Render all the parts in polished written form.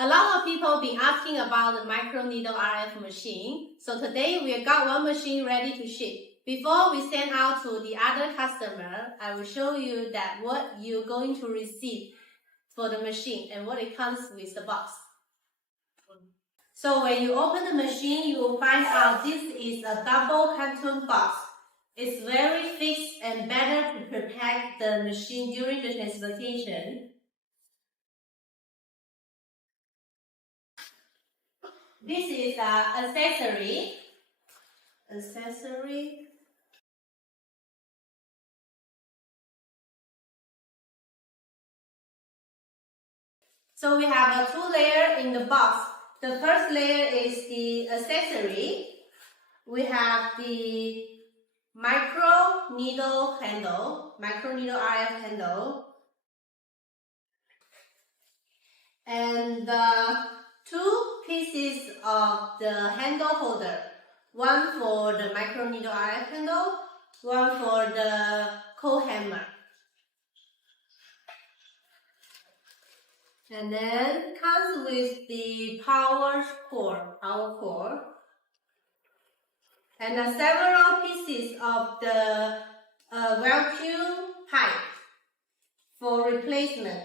A lot of people been asking about the microneedle RF machine. So today we got one machine ready to ship. Before we send out to the other customer, I will show you that what you're going to receive for the machine and what it comes with the box. So when you open the machine, you will find out this is a double canton box. It's very fixed and better to protect the machine during the transportation. This is an accessory. So we have a 2 layer in the box. The first layer is the accessory. We have the microneedle RF handle, and the 2 pieces of the handle holder. One for the microneedle RF handle, one for the co-hammer. And then comes with the power cord. And several pieces of the vacuum pipe for replacement.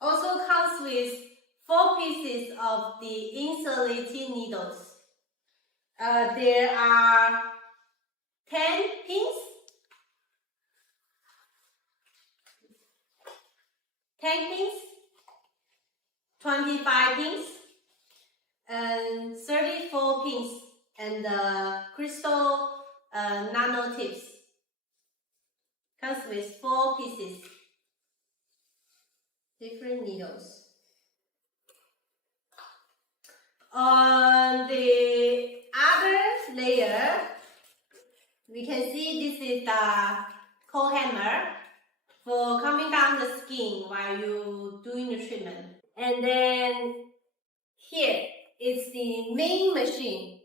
Also comes with 4 pieces of the insulating needles. There are 10 pins, 25 pins, and 34 pins, and the crystal nano tips. Comes with 4 pieces, different needles. On the other layer, we can see this is the co-hammer for coming down the skin while you're doing the treatment. And then here is the main machine.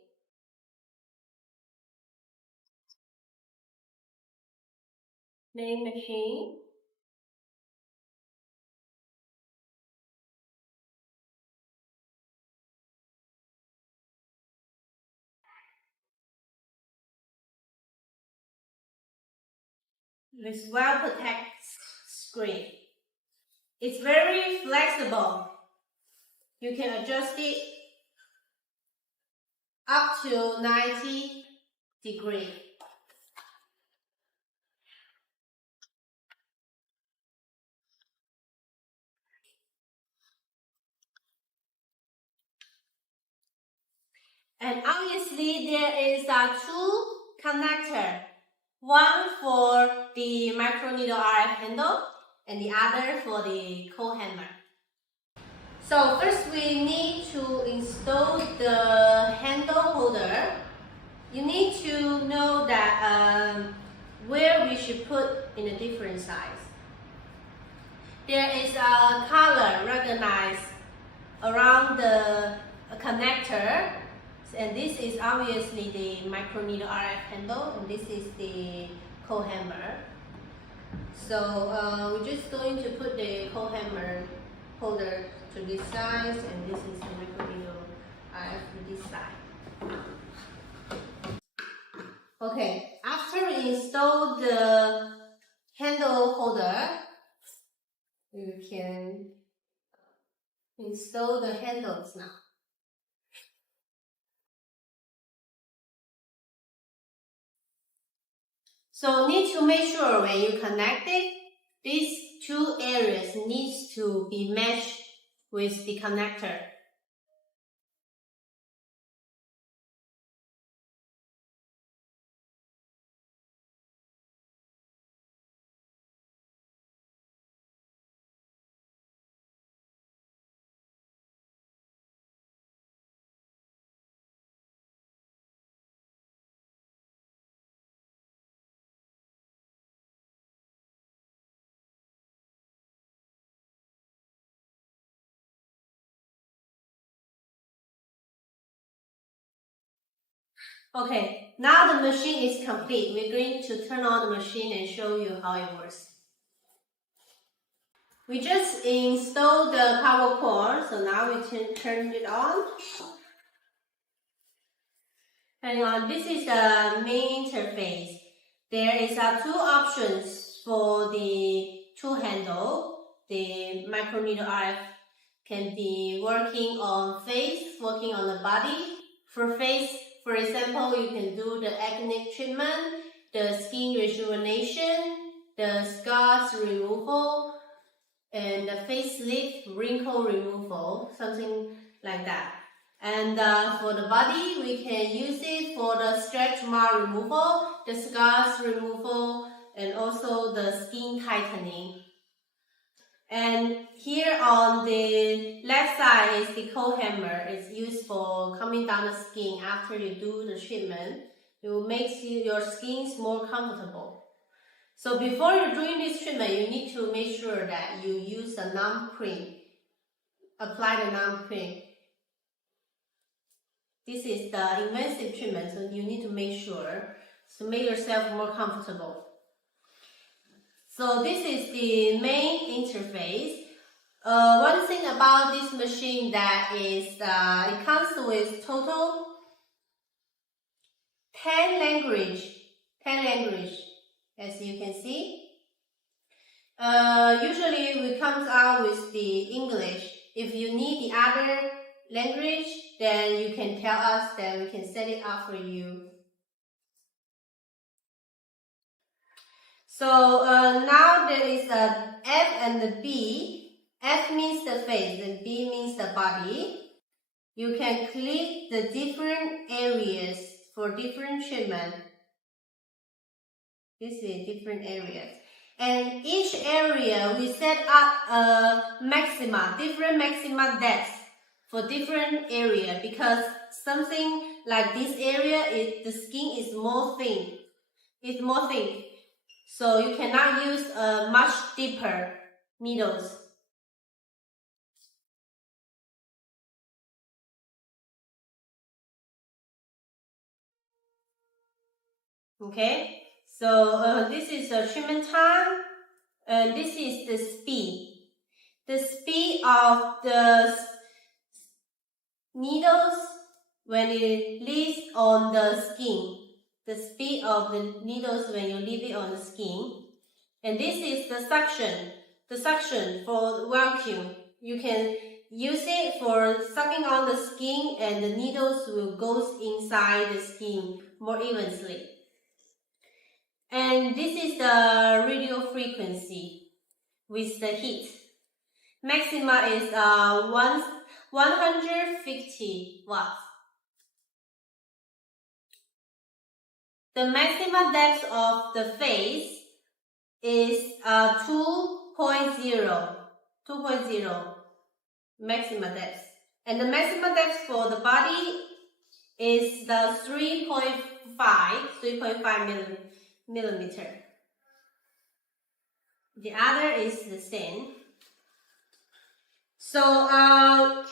With well-protected screen. It's very flexible. You can adjust it up to 90 degrees. And obviously there is a 2 connector. One for the microneedle RF handle and the other for the co-hammer. So first we need to install the handle holder. You need to know that where we should put in a different size. There is a color recognized around the connector. And this is obviously the microneedle RF handle, and this is the co-hammer. So we're just going to put the co-hammer holder to this side, and this is the microneedle RF to this side. Okay, after we install the handle holder, we can install the handles now. So need to make sure when you connect it, these 2 areas needs to be matched with the connector. Okay, now the machine is complete. We're going to turn on the machine and show you how it works. We just installed the power cord, so now we can turn it on. And this is the main interface. There is two options for the tool handle. The microneedle RF can be working on face, working on the body. For face, for example, you can do the acne treatment, the skin rejuvenation, the scars removal, and the facelift, wrinkle removal, something like that. And for the body, we can use it for the stretch mark removal, the scars removal, and also the skin tightening. And here on the left side is the cold hammer. It's used for coming down the skin after you do the treatment. It will make your skin more comfortable. So before you're doing this treatment, you need to make sure that you use a numb cream. Apply the numb cream. This is the invasive treatment, so you need to make sure to make yourself more comfortable. So this is the main interface. One thing about this machine that is it comes with total 10 language, as you can see. Usually we comes out with the English. If you need the other language, then you can tell us, then we can set it up for you. So now there is a F and the B. F means the face and B means the body. You can click the different areas for different treatment. This is different areas. And each area we set up a maxima, different maxima depth for different area, because something like this area, the skin is more thin. It's more thin. So you cannot use much deeper needles. Okay. So this is the treatment time, and this is the speed. The speed of the needles when it leaves on the skin. The speed of the needles when you leave it on the skin. And this is the suction. The suction for vacuum. You can use it for sucking on the skin, and the needles will go inside the skin more evenly. And this is the radio frequency with the heat. Maxima is 150 watts. The maximum depth of the face is 2.0 maximum depth. And the maximum depth for the body is the 3.5 millimeter. The other is the same. So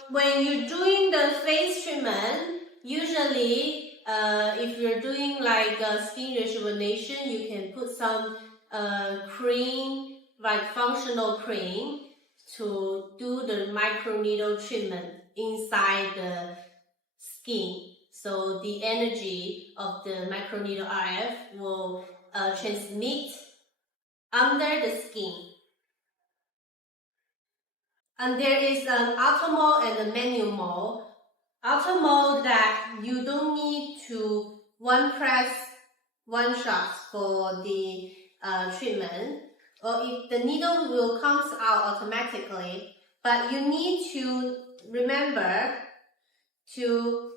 when you're doing the face treatment, usually if you're doing like skin rejuvenation, you can put some cream, like functional cream, to do the microneedle treatment inside the skin. So the energy of the microneedle RF will transmit under the skin. And there is an auto mode and a manual mode. Auto mode that you don't need to one press, one shot for the treatment, or if the needle will come out automatically, but you need to remember to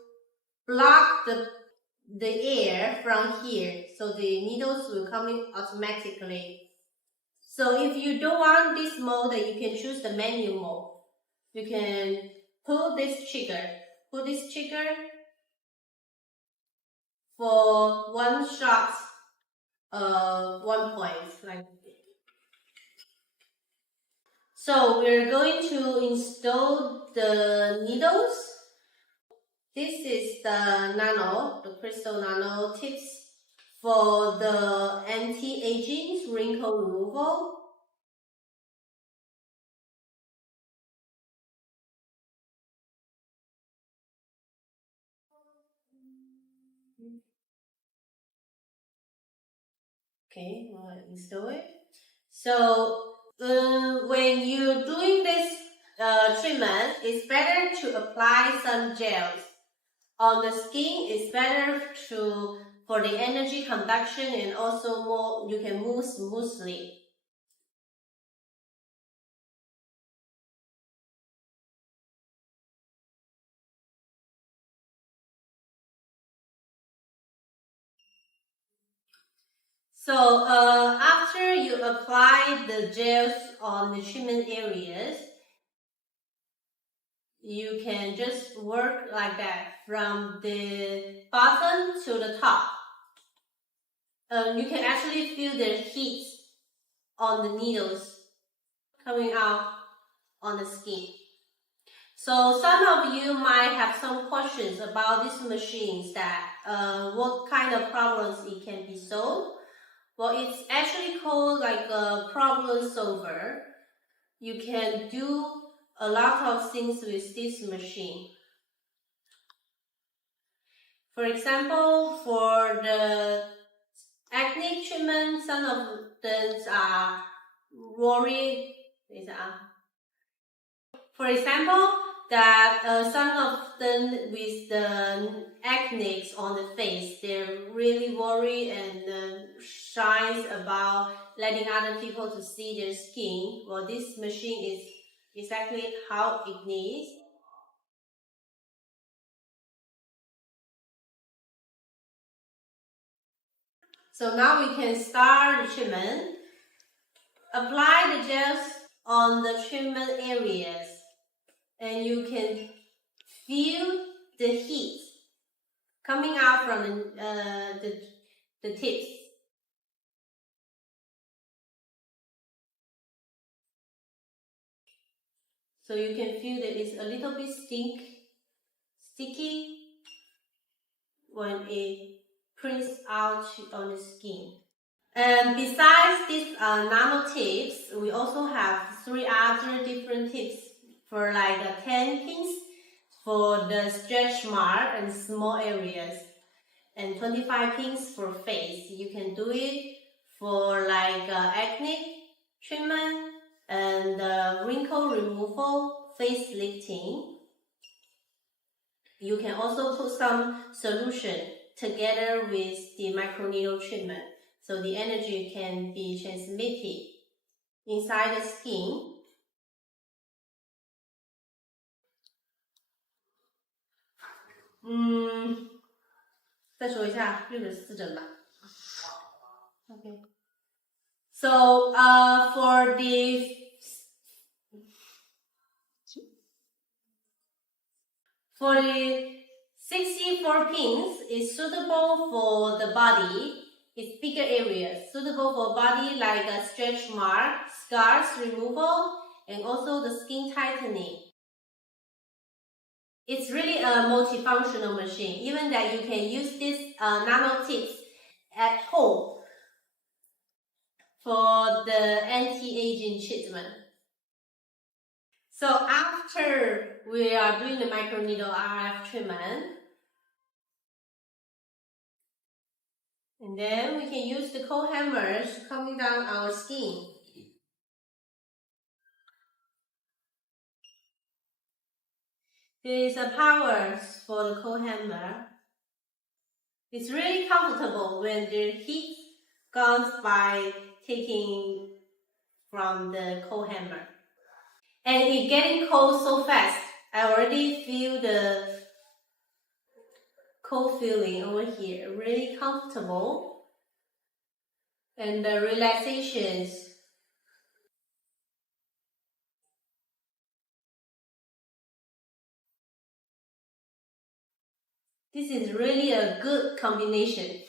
block the air from here, so the needles will come in automatically. So if you don't want this mode, then you can choose the manual mode. You can pull this trigger for one shot, 1 point. Like. So we're going to install the needles. This is the crystal nano tips for the anti-aging wrinkle removal. Okay, we'll install it. So when you're doing this treatment, it's better to apply some gels. On the skin, it's better for the energy conduction and also you can move smoothly. So after you apply the gels on the treatment areas, you can just work like that from the bottom to the top. You can actually feel the heat on the needles coming out on the skin. So some of you might have some questions about these machines that what kind of problems it can be solved. Well, it's actually called like a problem solver. You can do a lot of things with this machine. For example, for the acne treatment, some of them are worried. For example, that some of them with the acne on the face, they're really worried and shy about letting other people to see their skin. Well, this machine is exactly how it needs. So now we can start the treatment. Apply the gels on the treatment areas, and you can feel the heat coming out from the tips. So you can feel that it's a little bit sticky when it prints out on the skin. And besides these nano tips, we also have 3 other different tips for like 10 pins for the stretch mark and small areas, and 25 pins for face. You can do it for like acne treatment and wrinkle removal, face lifting. You can also put some solution together with the microneedle treatment, so the energy can be transmitted inside the skin.再说一下64针吧。Okay. So for the 64 pins is suitable for the body. It's bigger areas, suitable for body like a stretch mark, scars removal, and also the skin tightening. It's really a multifunctional machine, even that you can use this nano tips at home for the anti-aging treatment. So after we are doing the microneedle RF treatment, and then we can use the cold hammers coming down our skin. There is a power for the cold hammer. It's really comfortable when the heat comes by taking from the cold hammer. And it's getting cold so fast. I already feel the cold feeling over here. Really comfortable. And the relaxations. This is really a good combination.